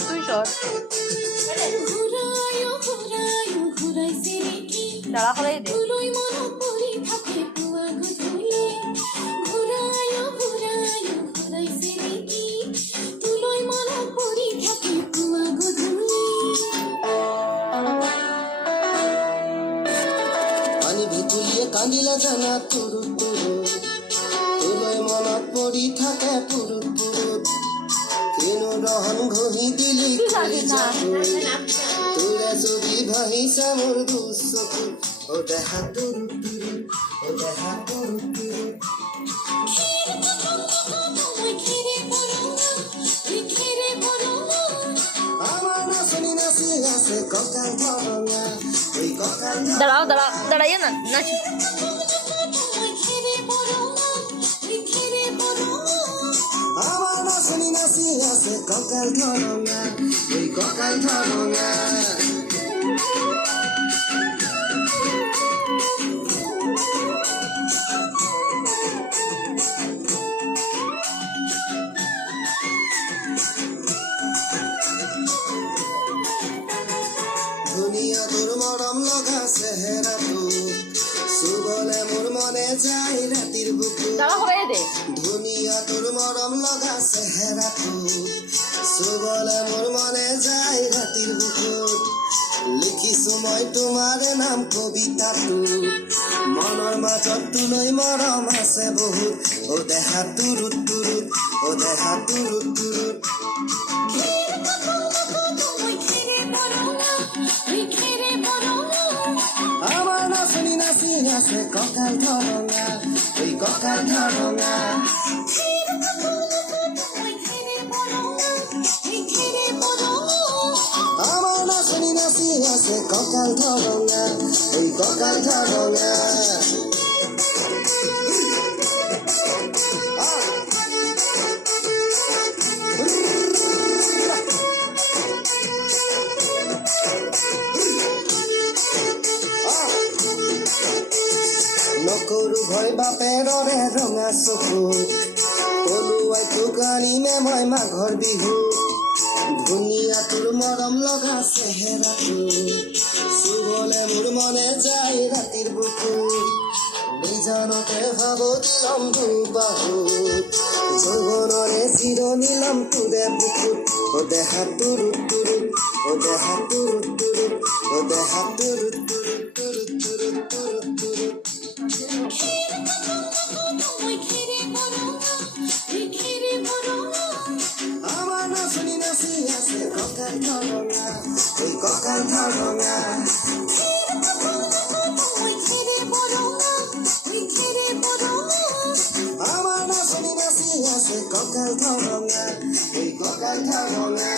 তুই সর দাঁড়া হলে দে। কান্দিলা জানা তুরু তুরু তুলৈ মনত পৰি থাকে পুৰুত পুৰুত কিনো ৰহন ঘঁহি দিলি তোৰে ছবি ভাহিছা মোৰ দুচকুত ও দেহা তুৰু তুৰু ও দেহা তুৰু তুৰু আমার নাচনি নাচি আছে কঁকাল ধরঙা ওই কঁকাল দাঁড়াইয়ে না নাচ। আমার নাচনি নাচি আছে কঁকাল ধরঙা ওই কঁকাল ধরঙা ধুনীয়া তোর মৰম লগা চেহেৰাটো চুবলে মোৰ মনে যায় ৰাতিৰ বুকুত ধুনীয়া তোৰ মৰম লগা চেহেৰাটো চুবলে মোৰ মনে যায় ৰাতিৰ বুকুত লিখিছো মই তোমাৰ নাম কবিতাটো মনৰ মাজত তোলৈ মৰম আছে বহুত ও দেহা তুৰুত তুৰুত ও দেহা তুৰুত তুৰুত আমার নাচনি নাচি আছে কঁকাল ধরঙা ওই কঁকাল ধরঙা আমার নাচনি নাচি আছে কঁকাল ধরঙা ওই কঁকাল ধরঙা নকৰো ভয় বাপেৰৰে ৰঙা চকু পলুৱাই তোক আনিমে মই মাঘৰ বিহু ধুনীয়া তোৰ মৰম লগা চেহেৰাটো চুবলে মোৰ মনে যায় ৰাতিৰ বুকু নিজানতে ভাব দিলম দুবাহুত যৌৱনৰে চিৰণি লম তোৰে বুকুত ও দেহা তুৰুত তুৰুত ও দেহা তুৰুত তুৰুত ও দেহা তুৰুত তুৰুত তুৰুত তুৰুত তুৰুত তুৰুত আমার নাচনি নাচি আছে কঁকাল ধরঙা ওই কঁকাল ধরঙা আমার নাচনি নাচি আছে কঁকাল ধরঙা ওই কঁকাল ধরঙা।